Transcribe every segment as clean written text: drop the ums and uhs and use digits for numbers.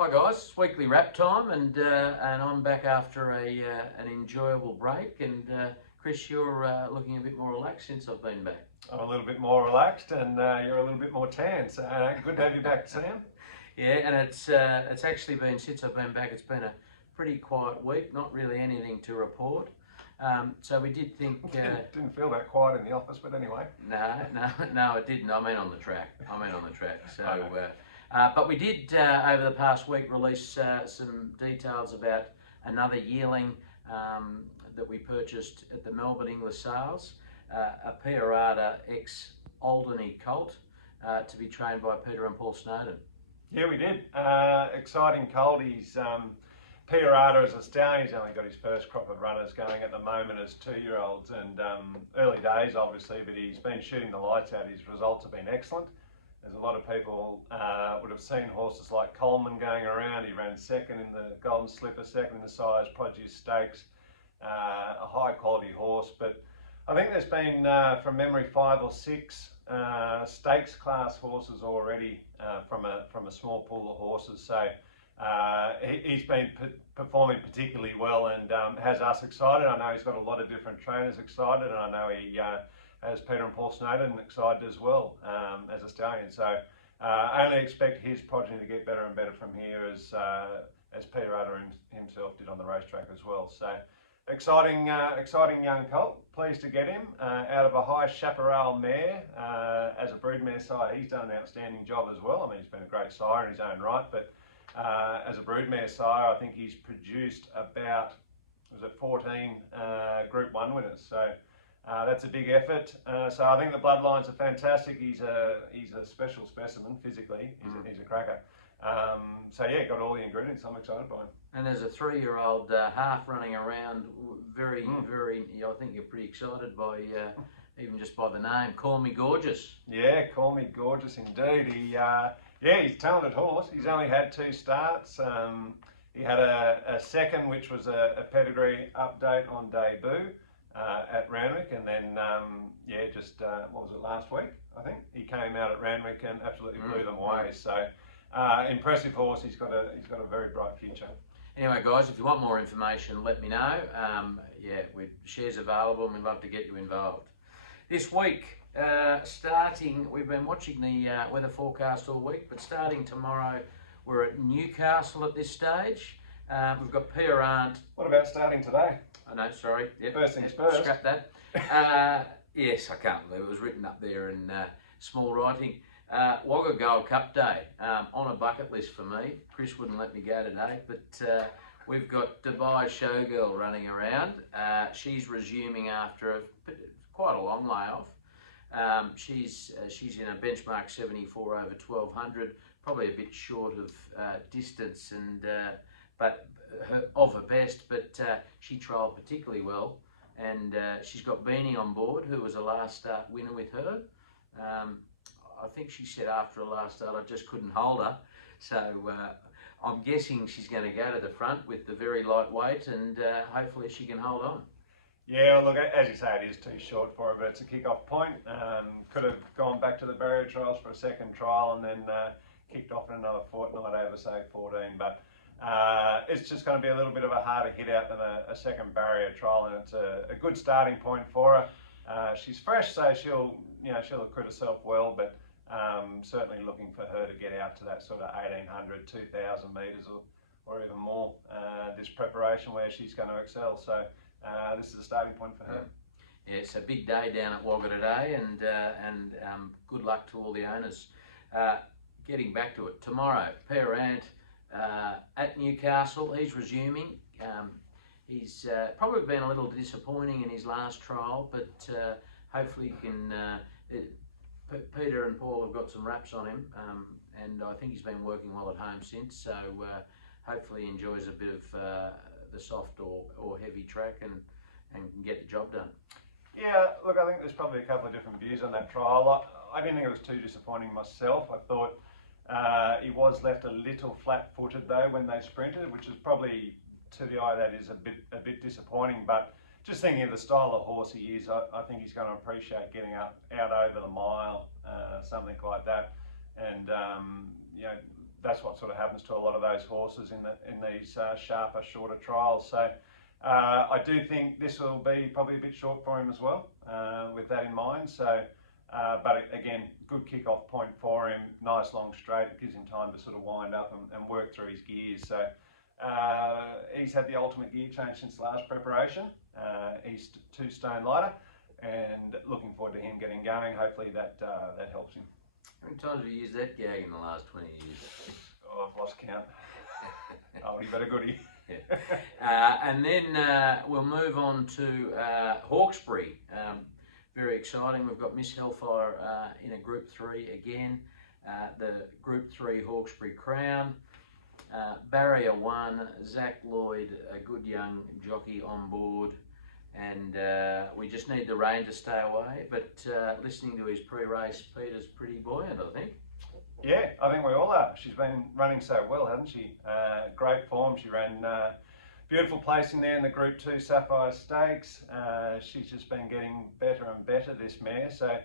Hi guys, it's weekly wrap time, and I'm back after an enjoyable break. And Chris, you're looking a bit more relaxed since I've been back. I'm a little bit more relaxed, and you're a little bit more tan. So good to have you back, Sam. Yeah, and it's actually been since I've been back. It's been a pretty quiet week. Not really anything to report. So we did think. Didn't feel that quiet in the office, but anyway. No, it didn't. I mean on the track. So. Okay. But we did, over the past week, release some details about another yearling that we purchased at the Melbourne English Sales, a Piarata ex Alderney colt to be trained by Peter and Paul Snowden. Yeah, we did. Exciting colt. He's Piarata as a stallion. He's only got his first crop of runners going at the moment as 2-year-olds, and early days obviously, but he's been shooting the lights out. His results have been excellent. As a lot of people would have seen horses like Coleman going around. He ran second in the Golden Slipper, second in the Sires Produce Stakes. A high quality horse, but I think there's been, from memory, 5 or 6 stakes class horses already from a small pool of horses. So he's been performing particularly well, and has us excited. I know he's got a lot of different trainers excited, and I know he has Peter and Paul Snowden excited as well as a stallion. So I only expect his progeny to get better and better from here, as Piarata himself did on the racetrack as well. So exciting young colt. Pleased to get him out of a high chaparral mare as a broodmare sire. He's done an outstanding job as well. I mean, he's been a great sire in his own right, but as a broodmare sire, I think he's produced about 14 Group 1 winners. So that's a big effort. So I think the bloodlines are fantastic. He's a special specimen physically. He's a cracker. So yeah, got all the ingredients. I'm excited by him. And there's a 3-year-old half running around, very. I think you're pretty excited by even just by the name. Call Me Gorgeous. Yeah, Call Me Gorgeous indeed. He's a talented horse. He's only had 2 starts. He had a second, which was a pedigree update on debut at Randwick, and then what was it, last week? I think he came out at Randwick and absolutely blew them away. So impressive horse. He's got a very bright future. Anyway, guys, if you want more information, let me know. Shares available, and we'd love to get you involved. This week, we've been watching the weather forecast all week, but starting tomorrow, we're at Newcastle at this stage. We've got Piarant. What about starting today? Oh, no, sorry. Yep, first things first. Scrap that. Yes, I can't believe it was written up there in small writing. Wagga Gold Cup Day, on a bucket list for me. Chris wouldn't let me go today, but we've got Dubai Showgirl running around. She's resuming after quite a long layoff. She's in a benchmark 74 over 1200, probably a bit short of distance, and but her best. But she trialled particularly well, and she's got Beanie on board, who was a last start winner with her. I think she said after a last start, I just couldn't hold her. So I'm guessing she's going to go to the front with the very lightweight, and hopefully she can hold on. Yeah, look, as you say, it is too short for her, but it's a kick-off point. Could have gone back to the barrier trials for a second trial, and then kicked off in another fortnight over, say, 14. But it's just going to be a little bit of a harder hit out than a second barrier trial, and it's a good starting point for her. She's fresh, so she'll acquit herself well, but certainly looking for her to get out to that sort of 1800, 2000 metres or even more this preparation, where she's going to excel. So this is a starting point for her. Yeah, it's a big day down at Wagga today, and good luck to all the owners. Getting back to it, tomorrow, Piarant at Newcastle. He's resuming. He's probably been a little disappointing in his last trial, but hopefully he can. Peter and Paul have got some wraps on him, and I think he's been working well at home since. So hopefully he enjoys a bit of the soft or heavy track and can get the job done. Yeah, look, I think there's probably a couple of different views on that trial. I didn't think it was too disappointing myself. I thought he was left a little flat-footed though when they sprinted, which is probably, to the eye, that is a bit disappointing. But just thinking of the style of horse he is, I think he's going to appreciate getting out over the mile, something like that. And that's what sort of happens to a lot of those horses in these sharper, shorter trials. So I do think this will be probably a bit short for him as well, with that in mind. So, but again, good kick-off point for him. Nice long straight. It gives him time to sort of wind up and work through his gears. So he's had the ultimate gear change since last preparation. He's 2 stone lighter, and looking forward to him getting going. Hopefully that helps him. How many times have you used that gag in the last 20 years? Oh, I've lost count. Oldie but a goodie. And then we'll move on to Hawkesbury. Very exciting. We've got Miss Hellfire in a Group 3 again. The Group 3 Hawkesbury Crown. Barrier 1, Zach Lloyd, a good young jockey on board. And we just need the rain to stay away. But listening to his pre-race, Peter's pretty buoyant, I think. Yeah, I think we all are. She's been running so well, hasn't she? Great form. She ran beautiful placing there in the Group 2 Sapphire Stakes. She's just been getting better and better, this mare. So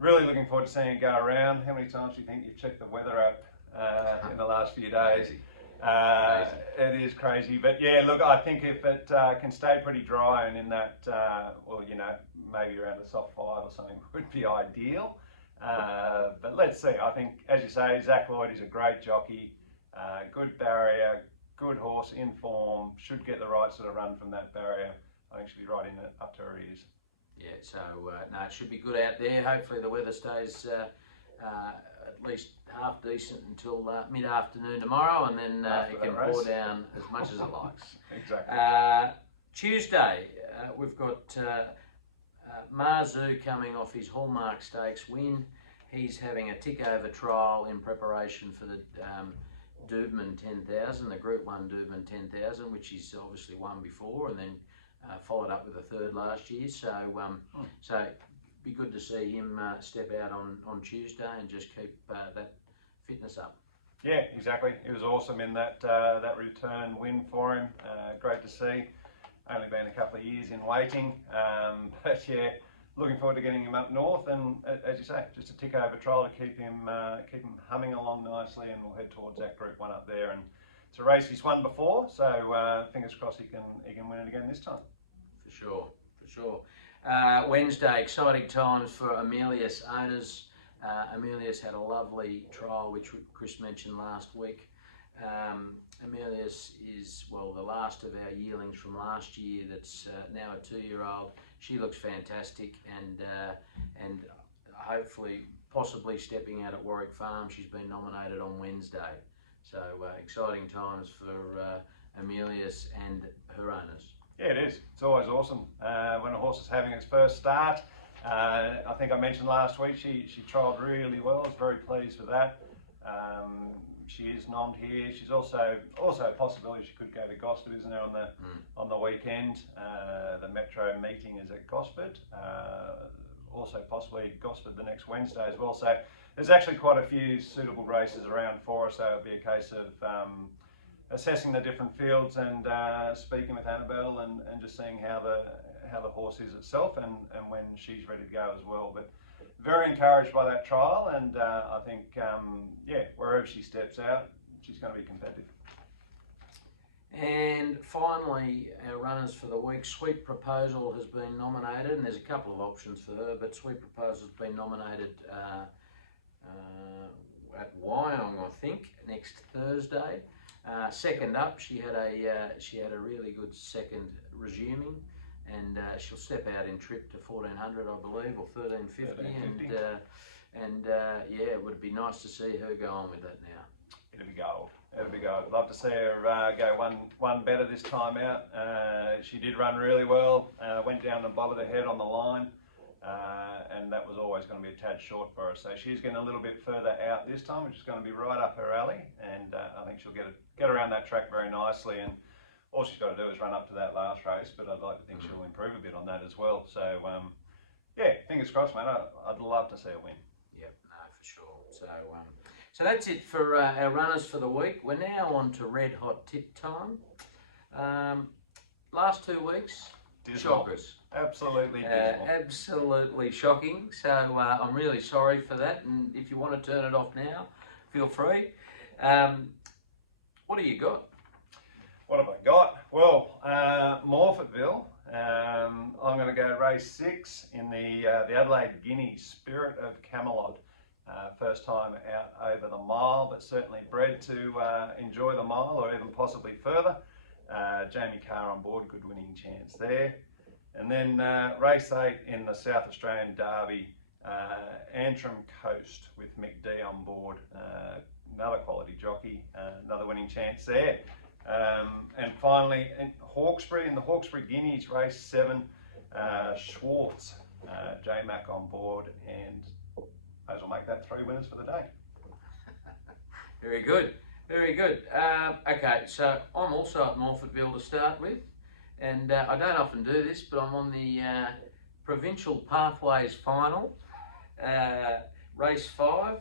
really looking forward to seeing her go around. How many times do you think you've checked the weather app in the last few days? It is crazy. But yeah, look, I think if it can stay pretty dry and in that, well, you know, maybe around a soft 5 or something would be ideal. But let's see. I think, as you say, Zach Lloyd is a great jockey, good barrier, good horse in form, should get the right sort of run from that barrier. I think she'll be right in it, up to her ears. Yeah, so no, it should be good out there. Hopefully the weather stays at least half decent until mid-afternoon tomorrow, and then it can pour down as much as it likes. Exactly. Tuesday, we've got Marzu coming off his Hallmark Stakes win. He's having a tick-over trial in preparation for the Doobman 10,000, the Group 1 Doobman 10,000, which he's obviously won before, and then followed up with a third last year. So, so be good to see him step out on Tuesday and just keep that fitness up. Yeah, exactly. It was awesome in that that return win for him. Great to see. Only been a couple of years in waiting, but yeah, looking forward to getting him up north, and as you say, just a tick over trial to keep him humming along nicely, and we'll head towards that Group 1 up there. And it's a race he's won before, so fingers crossed he can win it again this time. For sure, for sure. Wednesday, exciting times for Amelius owners. Amelius had a lovely trial, which Chris mentioned last week. Amelius is, well, the last of our yearlings from last year that's now a 2-year-old. She looks fantastic, and hopefully, possibly stepping out at Warwick Farm. She's been nominated on Wednesday. So exciting times for Amelius and her owners. Yeah, it is. It's always awesome when a horse is having its first start. I think I mentioned last week she trialled really well. I was very pleased with that. She is nommed here. She's also a possibility she could go to Gosford, isn't there, on the weekend? The Metro meeting is at Gosford. Also possibly Gosford the next Wednesday as well. So there's actually quite a few suitable races around for us. So it'll be a case of assessing the different fields and speaking with Annabelle and just seeing how the horse is itself and when she's ready to go as well. But very encouraged by that trial, and I think, yeah, wherever she steps out, she's going to be competitive. And finally, our runners for the week, Sweet Proposal has been nominated, and there's a couple of options for her, but Sweet Proposal has been nominated at Wyong, I think, next Thursday. Second up, she had a really good second resuming, and she'll step out in trip to 1400, I believe, or 1350, and yeah, it would be nice to see her go on with that now. It'll be gold. It'll be gold. Love to see her go one better this time out. She did run really well. Went down and bobbed her head on the line, and that was always going to be a tad short for her. So she's getting a little bit further out this time, which is going to be right up her alley, and I think she'll get around that track very nicely. And all she's got to do is run up to that last race, but I'd like to think she'll improve a bit on that as well. So, yeah, fingers crossed, mate. I'd love to see her win. Yep, no, for sure. So that's it for our runners for the week. We're now on to Red Hot Tip time. Last 2 weeks, Dismal. shockers. Absolutely dismal. Absolutely shocking. So I'm really sorry for that, and if you want to turn it off now, feel free. What do you got? What have I got? Well, Morphettville. I'm going to go race 6 in the Adelaide Guineas, Spirit of Camelot. First time out over the mile, but certainly bred to enjoy the mile or even possibly further. Jamie Carr on board, good winning chance there. And then race 8 in the South Australian Derby, Antrim Coast with Mick D on board. Another quality jockey, another winning chance there. And finally, in the Hawkesbury Guineas, race 7, Schwartz, J-Mac on board, and those will make that 3 winners for the day. Very good, very good. Okay, so I'm also at Morphettville to start with, and I don't often do this, but I'm on the Provincial Pathways Final, race 5.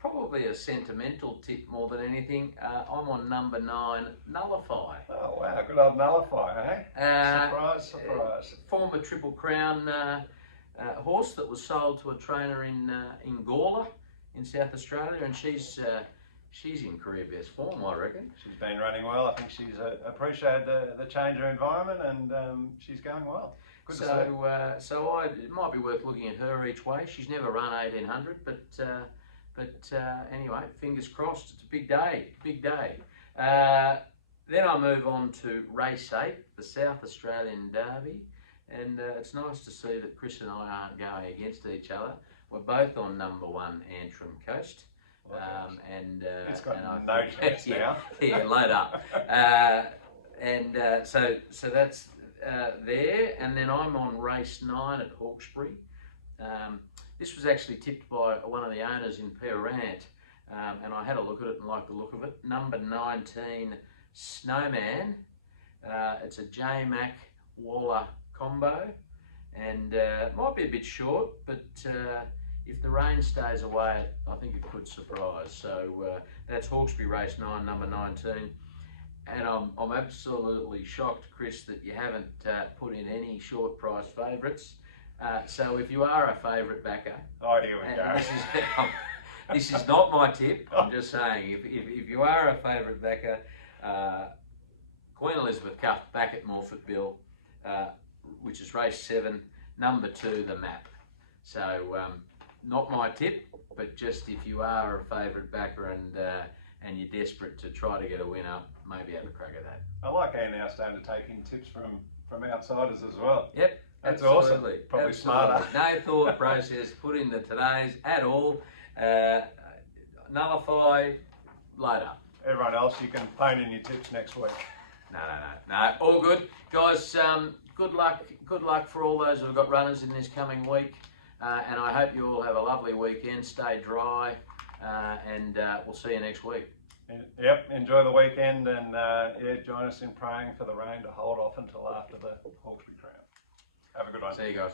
Probably a sentimental tip more than anything. I'm on number 9, Nullify. Oh wow, good old Nullify, eh? Surprise, surprise. Former Triple Crown horse that was sold to a trainer in Gawler in South Australia, and she's in career best form, I reckon. She's been running well. I think she's appreciated the change of environment, and she's going well. Good to see. So it might be worth looking at her each way. She's never run 1800, but anyway, fingers crossed. It's a big day, big day. Then I move on to race 8, the South Australian Derby, and it's nice to see that Chris and I aren't going against each other. We're both on number 1, Antrim Coast. It's got no chance now. Yeah, load up. So that's there, and then I'm on race 9 at Hawkesbury. This was actually tipped by one of the owners in Peorant, and I had a look at it and liked the look of it. Number 19, Snowman. It's a J-Mac Waller combo, and it might be a bit short, but if the rain stays away, I think it could surprise. So that's Hawkesbury race 9, number 19. And I'm absolutely shocked, Chris, that you haven't put in any short price favourites. So if you are a favourite backer, oh, here we go. This is not my tip. I'm just saying, if you are a favourite backer, Queen Elizabeth Cup back at Morphettville, which is race 7, number 2, the Map. So not my tip, but just if you are a favourite backer and you're desperate to try to get a winner, maybe have a crack at that. I like our now starting to take in tips from outsiders as well. Yep. That's absolutely awesome. Probably absolutely smarter. No thought process put into today's at all. Nullify, load up. Everyone else, you can phone in your tips next week. No, all good. Guys, good luck for all those who've got runners in this coming week. And I hope you all have a lovely weekend. Stay dry, and we'll see you next week. Yep, enjoy the weekend, and join us in praying for the rain to hold off until after the Hawkesbury Crown. Have a good one. See you guys.